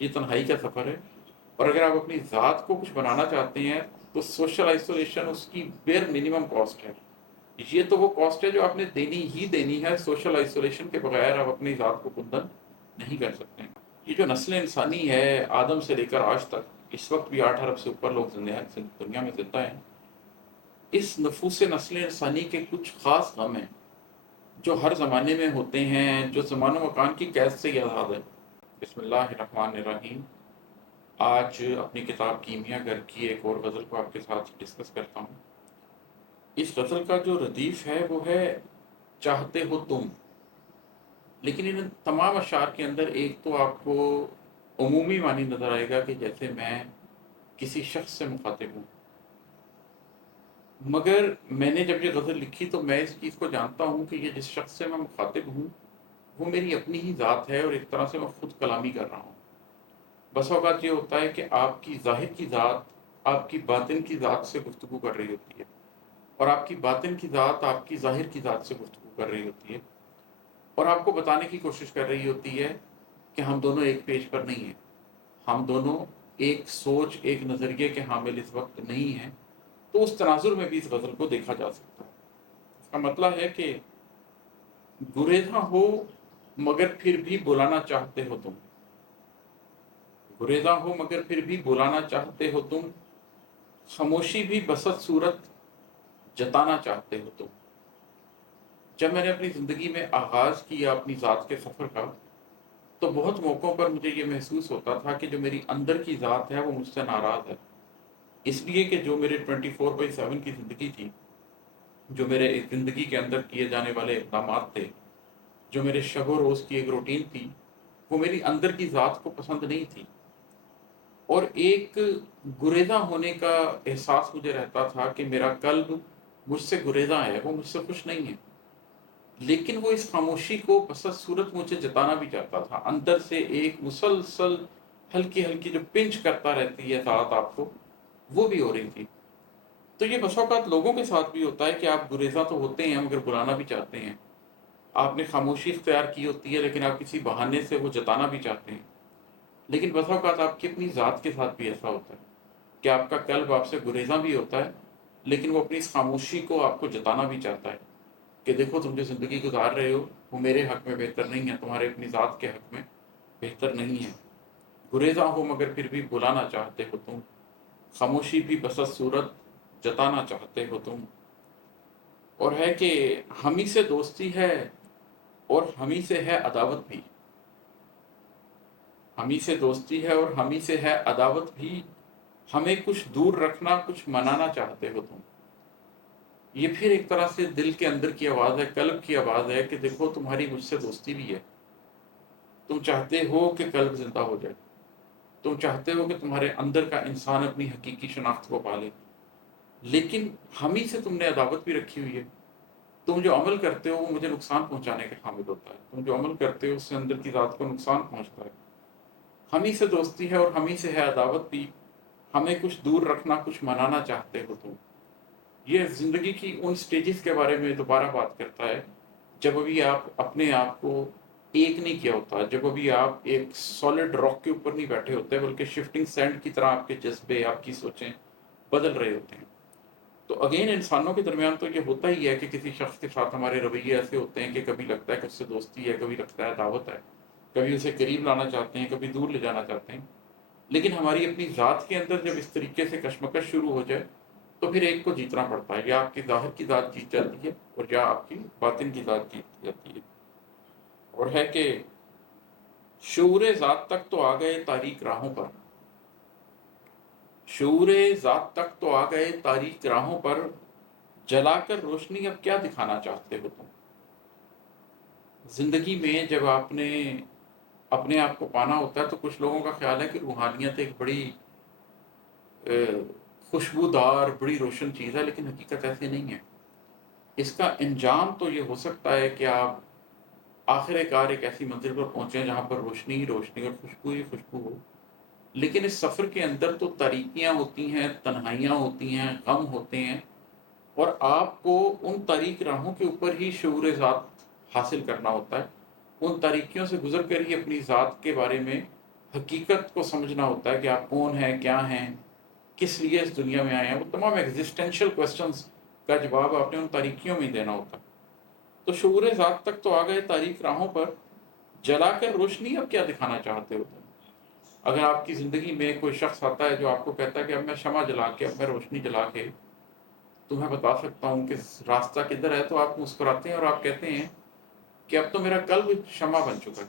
یہ تنہائی کا سفر ہے، اور اگر آپ اپنی ذات کو کچھ بنانا چاہتے ہیں تو سوشل آئسولیشن اس کی بیر منیمم کاسٹ ہے۔ یہ تو وہ کاسٹ ہے جو آپ نے دینی ہی دینی ہے، سوشل آئسولیشن کے بغیر آپ اپنی ذات کو کندن نہیں کر سکتے۔ یہ جو نسل انسانی ہے آدم سے لے کر آج تک، اس وقت بھی 8 ارب سے اوپر لوگ دنیا میں زندہ ہیں، اس نفوس نسل انسانی کے کچھ خاص غم ہیں جو ہر زمانے میں ہوتے ہیں، جو زمان و مکان کی قید سے یہ آزاد ہے۔ بسم اللہ الرحمن الرحیم۔ آج اپنی کتاب کیمیا گھر کی ایک اور غزل کو آپ کے ساتھ ڈسکس کرتا ہوں۔ اس غزل کا جو ردیف ہے وہ ہے چاہتے ہو تم، لیکن ان تمام اشعار کے اندر ایک تو آپ کو عمومی معنی نظر آئے گا کہ جیسے میں کسی شخص سے مخاطب ہوں، مگر میں نے جب یہ غزل لکھی تو میں اس چیز کو جانتا ہوں کہ یہ جس شخص سے میں مخاطب ہوں وہ میری اپنی ہی ذات ہے، اور ایک طرح سے میں خود کلامی کر رہا ہوں۔ بس اوقات یہ ہوتا ہے کہ آپ کی ظاہر کی ذات آپ کی باطن کی ذات سے گفتگو کر رہی ہوتی ہے، اور آپ کی باطن کی ذات آپ کی ظاہر کی ذات سے گفتگو کر رہی ہوتی ہے، اور آپ کو بتانے کی کوشش کر رہی ہوتی ہے کہ ہم دونوں ایک پیج پر نہیں ہیں، ہم دونوں ایک سوچ ایک نظریے کے حامل اس وقت نہیں ہیں۔ تو اس تناظر میں بھی اس غزل کو دیکھا جا سکتا ہے۔ اس کا مطلب ہے کہ گریزاں ہو مگر پھر بھی بلانا چاہتے ہو تم، گریزاں ہو مگر پھر بھی بلانا چاہتے ہو تم، خاموشی بھی بسط صورت جتانا چاہتے ہو تم۔ جب میں نے اپنی زندگی میں آغاز کیا اپنی ذات کے سفر کا، تو بہت موقعوں پر مجھے یہ محسوس ہوتا تھا کہ جو میری اندر کی ذات ہے وہ مجھ سے ناراض ہے، اس لیے کہ جو میرے 24/7 کی زندگی تھی، جو میرے زندگی کے اندر کیے جانے والے اقدامات تھے، جو میرے شب و روز کی ایک روٹین تھی، وہ میری اندر کی ذات کو پسند نہیں تھی، اور ایک گریزاں ہونے کا احساس مجھے رہتا تھا کہ میرا قلب مجھ سے گریزاں ہے، وہ مجھ سے خوش نہیں ہے، لیکن وہ اس خاموشی کو بسط صورت مجھے جتانا بھی چاہتا تھا۔ اندر سے ایک مسلسل ہلکی ہلکی جو پنچ کرتا رہتی ہے ذات آپ کو، وہ بھی ہو رہی تھی۔ تو یہ بسا اوقات لوگوں کے ساتھ بھی ہوتا ہے کہ آپ گریزاں تو ہوتے ہیں مگر بلانا بھی چاہتے ہیں، آپ نے خاموشی اختیار کی ہوتی ہے لیکن آپ کسی بہانے سے وہ جتانا بھی چاہتے ہیں۔ لیکن بسا اوقات آپ کی اپنی ذات کے ساتھ بھی ایسا ہوتا ہے کہ آپ کا قلب آپ سے گریزاں بھی ہوتا ہے، لیکن وہ اپنی اس خاموشی کو آپ کو جتانا بھی چاہتا ہے کہ دیکھو تم جو زندگی گزار رہے ہو وہ میرے حق میں بہتر نہیں ہے، تمہارے اپنی ذات کے حق میں بہتر نہیں ہے۔ گریزاں ہو مگر پھر بھی بلانا چاہتے ہو تم، خاموشی بھی بسط صورت جتانا چاہتے ہو تم۔ اور ہے کہ ہمیں سے دوستی ہے اور ہمیں سے ہے عداوت بھی، ہمیں سے دوستی ہے اور ہمیں سے ہے عداوت بھی، ہمیں کچھ دور رکھنا کچھ منانا چاہتے ہو تم۔ یہ پھر ایک طرح سے دل کے اندر کی آواز ہے، قلب کی آواز ہے کہ دیکھو تمہاری مجھ سے دوستی بھی ہے، تم چاہتے ہو کہ قلب زندہ ہو جائے، تم چاہتے ہو کہ تمہارے اندر کا انسان اپنی حقیقی شناخت کو پالے، لیکن ہمیں سے تم نے عداوت بھی رکھی ہوئی ہے۔ تم جو عمل کرتے ہو وہ مجھے نقصان پہنچانے کا حامل ہوتا ہے، تم جو عمل کرتے ہو اس سے اندر کی ذات کو نقصان پہنچتا ہے۔ ہمیں سے دوستی ہے اور ہمیں سے ہے عداوت بھی، ہمیں کچھ دور رکھنا کچھ منانا چاہتے ہو تم۔ یہ زندگی کی ان سٹیجز کے بارے میں دوبارہ بات کرتا ہے جب ابھی آپ اپنے آپ کو ایک نہیں کیا ہوتا، جب ابھی آپ ایک سالڈ راک کے اوپر نہیں بیٹھے ہوتے بلکہ شفٹنگ سینڈ کی طرح آپ کے جذبے آپ کی سوچیں بدل رہے ہوتے ہیں۔ تو اگین انسانوں کے درمیان تو یہ ہوتا ہی ہے کہ کسی شخص کے ساتھ ہمارے رویے ایسے ہوتے ہیں کہ کبھی لگتا ہے کہ اس سے دوستی ہے، کبھی لگتا ہے دعوت ہے، کبھی اسے قریب لانا چاہتے ہیں، کبھی دور لے جانا چاہتے ہیں۔ لیکن ہماری اپنی ذات کے اندر جب اس طریقے سے کشمکش شروع ہو جائے تو پھر ایک کو جیتنا پڑتا ہے، یا آپ کی ظاہر کی ذات جیت جاتی ہے اور یا آپ کی باطن کی ذات جیت جاتی ہے۔ اور ہے کہ شعور ذات تک تو آ گئے تاریک راہوں پر، شعور ذات تک تو آ گئے تاریک راہوں پر، جلا کر روشنی اب کیا دکھانا چاہتے ہو تم۔ زندگی میں جب آپ نے اپنے آپ کو پانا ہوتا ہے تو کچھ لوگوں کا خیال ہے کہ روحانیت ایک بڑی خوشبودار بڑی روشن چیز ہے، لیکن حقیقت ایسی نہیں ہے۔ اس کا انجام تو یہ ہو سکتا ہے کہ آپ آخر کار ایک ایسی منزل پر پہنچیں جہاں پر روشنی ہی روشنی اور خوشبو ہی خوشبو ہو، لیکن اس سفر کے اندر تو تاریکیاں ہوتی ہیں، تنہائیاں ہوتی ہیں، غم ہوتے ہیں، اور آپ کو ان تاریک راہوں کے اوپر ہی شعور ذات حاصل کرنا ہوتا ہے۔ ان تاریکیوں سے گزر کر ہی اپنی ذات کے بارے میں حقیقت کو سمجھنا ہوتا ہے کہ آپ کون ہیں، کیا ہیں، کس لیے اس دنیا میں آئے ہیں، وہ تمام ایگزسٹینشیل کویسچنز کا جواب آپ نے ان تاریکیوں میں دینا ہوتا ہے۔ تو شعور ذات تک تو آ گئے، تاریک راہوں پر جلا کر روشنی اب کیا دکھانا چاہتے ہو تم؟ اگر آپ کی زندگی میں کوئی شخص آتا ہے جو آپ کو کہتا ہے کہ اب میں شمع جلا کے، اب میں روشنی جلا کے تمہیں بتا سکتا ہوں کہ راستہ کدھر ہے، تو آپ مسکراتے ہیں اور آپ کہتے ہیں کہ اب تو میرا قلب شمع بن چکا ہے،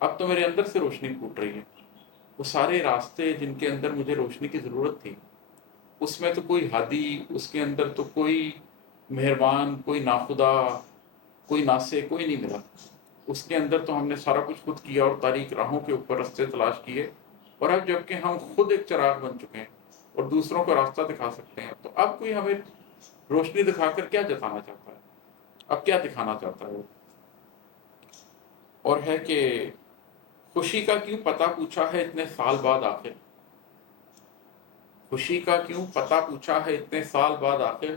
اب تو میرے اندر سے روشنی پھوٹ رہی ہے۔ وہ سارے راستے جن کے اندر مجھے روشنی کی ضرورت تھی، اس میں تو کوئی ہادی، اس کے اندر تو کوئی مہربان، کوئی ناخدا، کوئی ناسے، کوئی نہیں ملا۔ اس کے اندر تو ہم نے سارا کچھ خود کیا اور تاریک راہوں کے اوپر راستے تلاش کیے، اور اب جب کہ ہم خود ایک چراغ بن چکے ہیں اور دوسروں کو راستہ دکھا سکتے ہیں، تو اب کوئی ہمیں روشنی دکھا کر کیا جتانا چاہتا ہے؟ اب کیا دکھانا چاہتا ہے وہ؟ اور ہے کہ خوشی کا کیوں پتہ پوچھا ہے اتنے سال بعد آخر؟ خوشی کا کیوں پتہ پوچھا ہے اتنے سال بعد آخر؟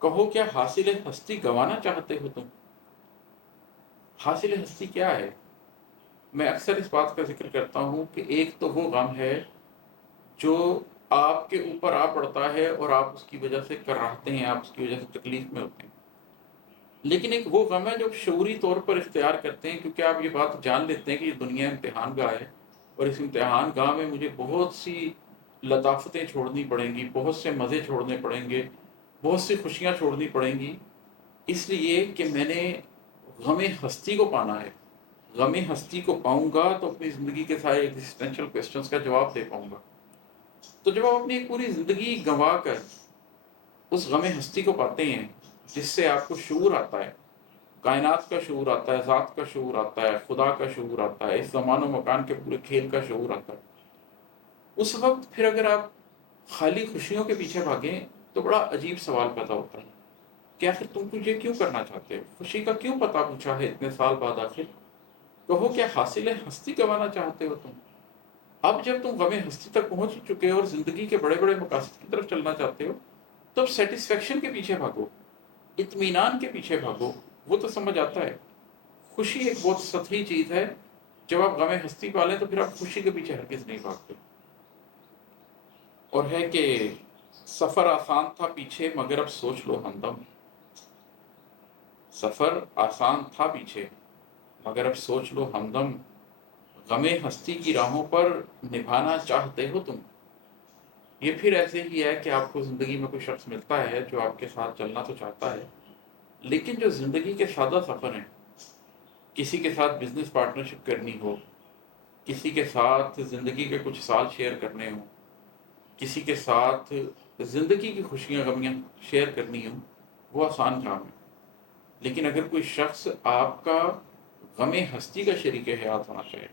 کہو کیا حاصل ہستی گنوانا چاہتے ہو تم؟ حاصل ہستی کیا ہے؟ میں اکثر اس بات کا ذکر کرتا ہوں کہ ایک تو وہ غم ہے جو آپ کے اوپر آ پڑتا ہے اور آپ اس کی وجہ سے کراہتے ہیں، آپ اس کی وجہ سے تکلیف میں ہوتے ہیں۔ لیکن ایک وہ غم ہے جو شعوری طور پر اختیار کرتے ہیں، کیونکہ آپ یہ بات جان لیتے ہیں کہ یہ دنیا امتحان گاہ ہے، اور اس امتحان گاہ میں مجھے بہت سی لطافتیں چھوڑنی پڑیں گی، بہت سے مزے چھوڑنے پڑیں گے، بہت سی خوشیاں چھوڑنی پڑیں گی، اس لیے کہ میں نے غم ہستی کو پانا ہے۔ غم ہستی کو پاؤں گا تو اپنی زندگی کے سارے ایگزسٹینشیل کویسچنس کا جواب دے پاؤں گا۔ تو جب آپ اپنی ایک پوری زندگی گنوا کر اس غم ہستی کو پاتے ہیں، جس سے آپ کو شعور آتا ہے، کائنات کا شعور آتا ہے، ذات کا شعور آتا ہے، خدا کا شعور آتا ہے، اس زمان و مکان کے پورے کھیل کا شعور آتا ہے، اس وقت پھر اگر آپ خالی خوشیوں کے پیچھے بھاگیں تو بڑا عجیب سوال پیدا ہوتا ہے کہ آخر تم کچھ یہ کیوں کرنا چاہتے ہو؟ خوشی کا کیوں پتہ پوچھا ہے اتنے سال بعد آخر؟ کہو کیا حاصل ہستی گنوانا چاہتے ہو تم؟ اب جب تم غم ہستی تک پہنچ چکے ہو اور زندگی کے بڑے بڑے مقاصد کی طرف چلنا چاہتے ہو، تو اب سیٹسفیکشن کے پیچھے بھاگو، اطمینان کے پیچھے بھاگو۔ وہ تو سمجھ آتا ہے خوشی ایک بہت سطحی چیز ہے، جب آپ غم ہستی پالیں تو پھر آپ خوشی کے پیچھے ہرگز نہیں بھاگتے۔ اور ہے کہ سفر آسان تھا پیچھے مگر اب سوچ لو ہمدم، سفر آسان تھا پیچھے مگر اب سوچ لو ہمدم، غم ہستی کی راہوں پر نبھانا چاہتے ہو تم۔ یہ پھر ایسے ہی ہے کہ آپ کو زندگی میں کوئی شخص ملتا ہے جو آپ کے ساتھ چلنا تو چاہتا ہے، لیکن جو زندگی کے سادہ سفر ہیں، کسی کے ساتھ بزنس پارٹنرشپ کرنی ہو، کسی کے ساتھ زندگی کے کچھ سال شیئر کرنے ہوں، کسی کے ساتھ زندگی کی خوشیاں غمیاں شیئر کرنی ہوں، وہ آسان کام ہے۔ لیکن اگر کوئی شخص آپ کا غم ہستی کا شریک حیات ہونا چاہے،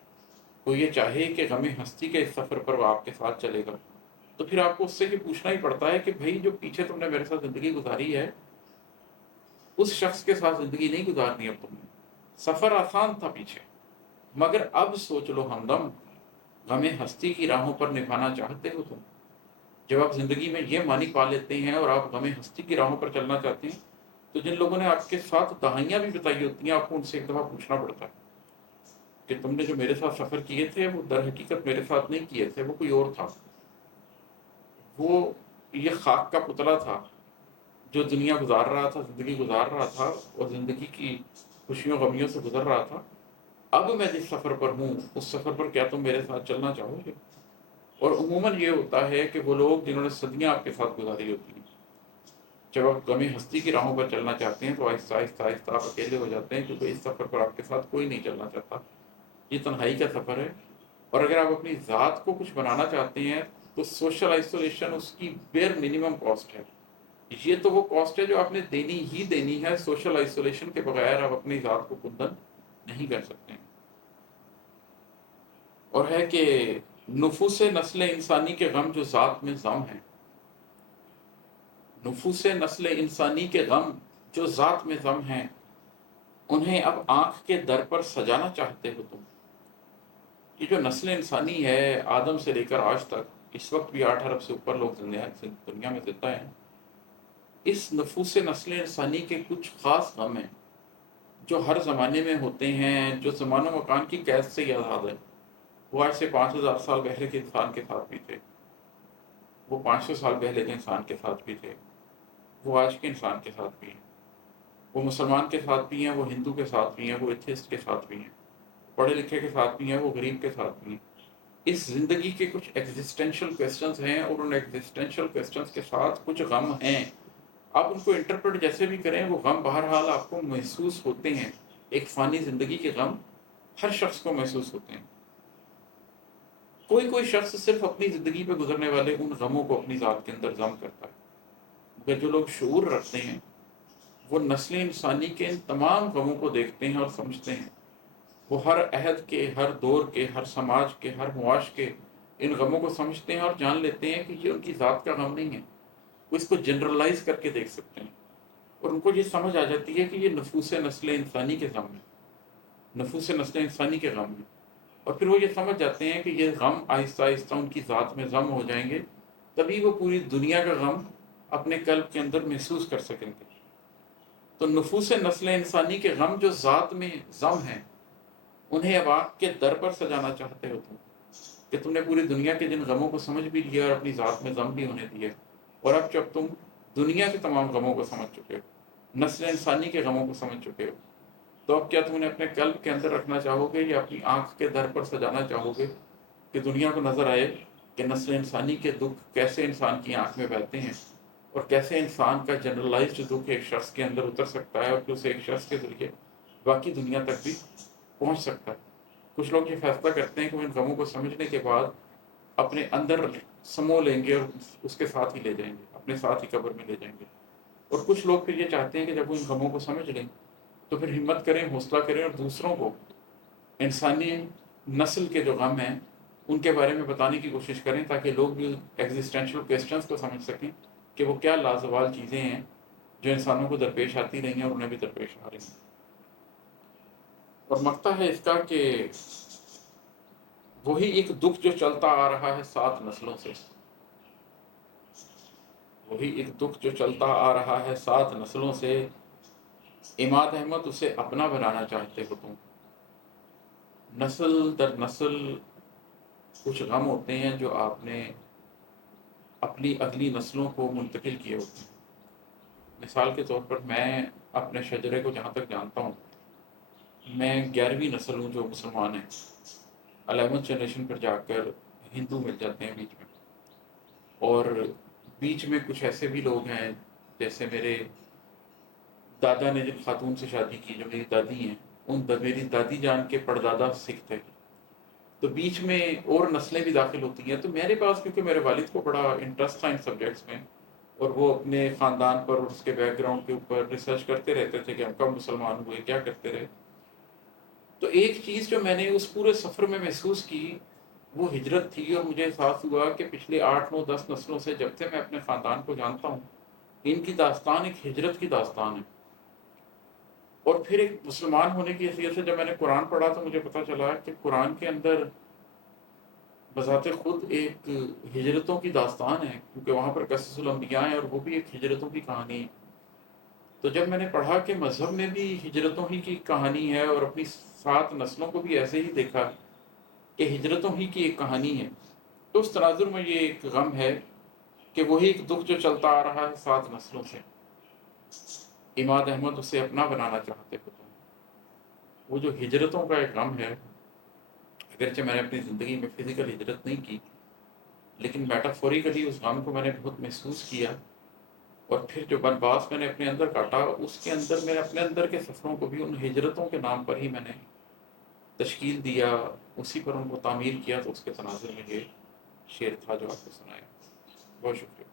کوئی یہ چاہے کہ غم ہستی کے اس سفر پر وہ آپ کے ساتھ چلے گا، تو پھر آپ کو اس سے یہ پوچھنا ہی پڑتا ہے کہ بھائی جو پیچھے تم نے میرے ساتھ زندگی گزاری ہے، اس شخص کے ساتھ زندگی نہیں گزارنی اب تم نے۔ سفر آسان تھا پیچھے مگر اب سوچ لو ہمدم، غم ہستی کی راہوں پر نبھانا چاہتے ہو تم۔ جب آپ زندگی میں یہ معنی پا لیتے ہیں اور آپ غم ہستی کی راہوں پر چلنا چاہتے ہیں، تو جن لوگوں نے آپ کے ساتھ دہائیاں بھی بتائی ہوتی ہیں، آپ کو ان سے ایک دفعہ پوچھنا پڑتا ہے کہ تم نے جو میرے ساتھ سفر کیے تھے وہ در حقیقت میرے ساتھ نہیں کیے تھے، وہ کوئی اور تھا، وہ یہ خاک کا پتلا تھا جو دنیا گزار رہا تھا، زندگی گزار رہا تھا اور زندگی کی خوشیوں غمیوں سے گزر رہا تھا۔ اب میں جس سفر پر ہوں اس سفر پر کیا تم میرے ساتھ چلنا چاہو گے؟ اور عموماً یہ ہوتا ہے کہ وہ لوگ جنہوں نے صدیاں آپ کے ساتھ گزاری ہوتی ہیں، جب آپ غم ہستی کی راہوں پر چلنا چاہتے ہیں تو آہستہ آہستہ آہستہ آپ اکیلے ہو جاتے ہیں، کیونکہ اس سفر پر آپ کے ساتھ کوئی نہیں چلنا چاہتا۔ یہ تنہائی کا سفر ہے، اور اگر آپ اپنی ذات کو کچھ بنانا چاہتے ہیں تو سوشل آئسولیشن اس کی بیئر منیمم کاسٹ ہے۔ یہ تو وہ کاسٹ ہے جو آپ نے دینی ہی دینی ہے، سوشل آئسولیشن کے بغیر آپ اپنی ذات کو کندن نہیں کر سکتے ہیں۔ اور ہے کہ نفوس نسل انسانی کے غم جو ذات میں ضم ہیں، نفوس نسل انسانی کے غم جو ذات میں ضم ہیں، انہیں اب آنکھ کے در پر سجانا چاہتے ہو تم۔ یہ جو نسل انسانی ہے، آدم سے لے کر آج تک، اس وقت بھی 8 ارب سے اوپر لوگ دنیا میں زندہ ہیں، اس نفوس نسل انسانی کے کچھ خاص غم ہیں جو ہر زمانے میں ہوتے ہیں، جو زمان و مکان کی قید سے یہ آزاد ہے۔ وہ آج سے 5,000 سال پہلے کے انسان کے ساتھ بھی تھے، وہ 500 سال پہلے کے انسان کے ساتھ بھی تھے، وہ آج کے انسان کے ساتھ بھی ہیں، وہ مسلمان کے ساتھ بھی ہیں، وہ ہندو کے ساتھ بھی ہیں، وہ ایتھیسٹ کے ساتھ بھی ہیں، پڑھے لکھے کے ساتھ بھی ہیں، وہ غریب کے ساتھ بھی ہیں۔ اس زندگی کے کچھ ایگزسٹینشل کویسچنز ہیں، اور ان ایگزسٹینشل کویسچنز کے ساتھ کچھ غم ہیں۔ آپ ان کو انٹرپریٹ جیسے بھی کریں، وہ غم بہرحال آپ کو محسوس ہوتے ہیں۔ ایک فانی زندگی کے غم ہر شخص کو محسوس ہوتے ہیں۔ کوئی شخص صرف اپنی زندگی پہ گزرنے والے ان غموں کو اپنی ذات کے اندر ضم کرتا ہے، مگر جو لوگ شعور رکھتے ہیں وہ نسل انسانی کے ان تمام غموں کو دیکھتے ہیں اور سمجھتے ہیں۔ وہ ہر عہد کے، ہر دور کے، ہر سماج کے، ہر معاش کے ان غموں کو سمجھتے ہیں اور جان لیتے ہیں کہ یہ ان کی ذات کا غم نہیں ہے۔ وہ اس کو جنرلائز کر کے دیکھ سکتے ہیں، اور ان کو یہ سمجھ آ جاتی ہے کہ یہ نفوس نسل انسانی کے غم ہے، نفوس نسل انسانی کے غم ہے۔ اور پھر وہ یہ سمجھ جاتے ہیں کہ یہ غم آہستہ آہستہ ان کی ذات میں ضم ہو جائیں گے، تبھی وہ پوری دنیا کا غم اپنے قلب کے اندر محسوس کر سکیں گے۔ تو نفوس نسل انسانی کے غم جو ذات میں ضم ہیں، انہیں اب آنکھ کے در پر سجانا چاہتے ہو تم، کہ تم نے پوری دنیا کے جن غموں کو سمجھ بھی لیا اور اپنی ذات میں ضم بھی ہونے دیا، اور اب جب تم دنیا کے تمام غموں کو سمجھ چکے ہو، نسل انسانی کے غموں کو سمجھ چکے ہو، تو اب کیا تم انہیں اپنے قلب کے اندر رکھنا چاہو گے، یا اپنی آنکھ کے در پر سجانا چاہو گے کہ دنیا کو نظر آئے کہ نسل انسانی کے دکھ کیسے انسان کی آنکھ میں بہتے ہیں، اور کیسے انسان کا جنرلائزڈ دکھ ایک شخص کے اندر اتر سکتا ہے اور پھر اسے ایک شخص کے ذریعے باقی دنیا تک بھی پہنچ سکتا ہے۔ کچھ لوگ یہ فیصلہ کرتے ہیں کہ وہ ان غموں کو سمجھنے کے بعد اپنے اندر سمو لیں گے اور اس کے ساتھ ہی لے جائیں گے، اپنے ساتھ ہی قبر میں لے جائیں گے۔ اور کچھ لوگ پھر یہ چاہتے ہیں کہ جب وہ ان غموں کو سمجھ لیں تو پھر ہمت کریں، حوصلہ کریں، اور دوسروں کو انسانی نسل کے جو غم ہیں ان کے بارے میں بتانے کی کوشش کریں، تاکہ لوگ بھی ایگزسٹینشل کویسچنس کو سمجھ سکیں کہ وہ کیا لازوال چیزیں ہیں جو انسانوں کو درپیش آتی رہی ہیں اور انہیں بھی درپیش آ رہی ہیں۔ اور مقطع ہے اس کا کہ وہی ایک دکھ جو چلتا آ رہا ہے 7 نسلوں سے، وہی ایک دکھ جو چلتا آ رہا ہے 7 نسلوں سے، عماد احمد اسے اپنا بنانا چاہتے ہو تم۔ نسل در نسل کچھ غم ہوتے ہیں جو آپ نے اپنی اگلی نسلوں کو منتقل کیے ہوتے ہیں۔ مثال کے طور پر میں اپنے شجرے کو جہاں تک جانتا ہوں، میں 11ویں نسل ہوں جو مسلمان ہیں۔ 11 جنریشن پر جا کر ہندو مل جاتے ہیں بیچ میں، اور بیچ میں کچھ ایسے بھی لوگ ہیں، جیسے میرے دادا نے جن خاتون سے شادی کی جو میری دادی ہیں، میری دادی جان کے پردادا سکھ تھے، تو بیچ میں اور نسلیں بھی داخل ہوتی ہیں۔ تو میرے پاس کیونکہ میرے والد کو بڑا انٹرسٹ تھا ان سبجیکٹس میں، اور وہ اپنے خاندان پر اور اس کے بیک گراؤنڈ کے اوپر ریسرچ کرتے رہتے تھے کہ ہم کب مسلمان ہوئے، کیا کرتے رہے۔ تو ایک چیز جو میں نے اس پورے سفر میں محسوس کی وہ ہجرت تھی، اور مجھے احساس ہوا کہ پچھلے 8 9 10 نسلوں سے جب سے میں اپنے خاندان کو جانتا ہوں، ان کی داستان ایک ہجرت کی داستان ہے۔ اور پھر ایک مسلمان ہونے کی حیثیت سے جب میں نے قرآن پڑھا تو مجھے پتہ چلا کہ قرآن کے اندر بذات خود ایک ہجرتوں کی داستان ہے، کیونکہ وہاں پر قصص الانبیاء ہیں اور وہ بھی ایک ہجرتوں کی کہانی ہے۔ تو جب میں نے پڑھا کہ مذہب میں بھی ہجرتوں ہی کی کہانی ہے، اور اپنی 7 نسلوں کو بھی ایسے ہی دیکھا کہ ہجرتوں ہی کی ایک کہانی ہے، تو اس تناظر میں یہ ایک غم ہے کہ وہی ایک دکھ جو چلتا آ رہا ہے 7 نسلوں سے، عماد احمد اسے اپنا بنانا چاہتے ہو تم۔ وہ جو ہجرتوں کا ایک غم ہے، اگرچہ میں نے اپنی زندگی میں فزیکل ہجرت نہیں کی، لیکن میٹافوریکلی اس غم کو میں نے بہت محسوس کیا۔ اور پھر جو بنواس میں نے اپنے اندر کاٹا، اس کے اندر میں اپنے اندر کے سفروں کو بھی ان ہجرتوں کے نام پر ہی میں نے تشکیل دیا، اسی پر ان کو تعمیر کیا۔ تو اس کے تناظر میں یہ شعر تھا جو آپ کو سنایا۔ بہت شکریہ۔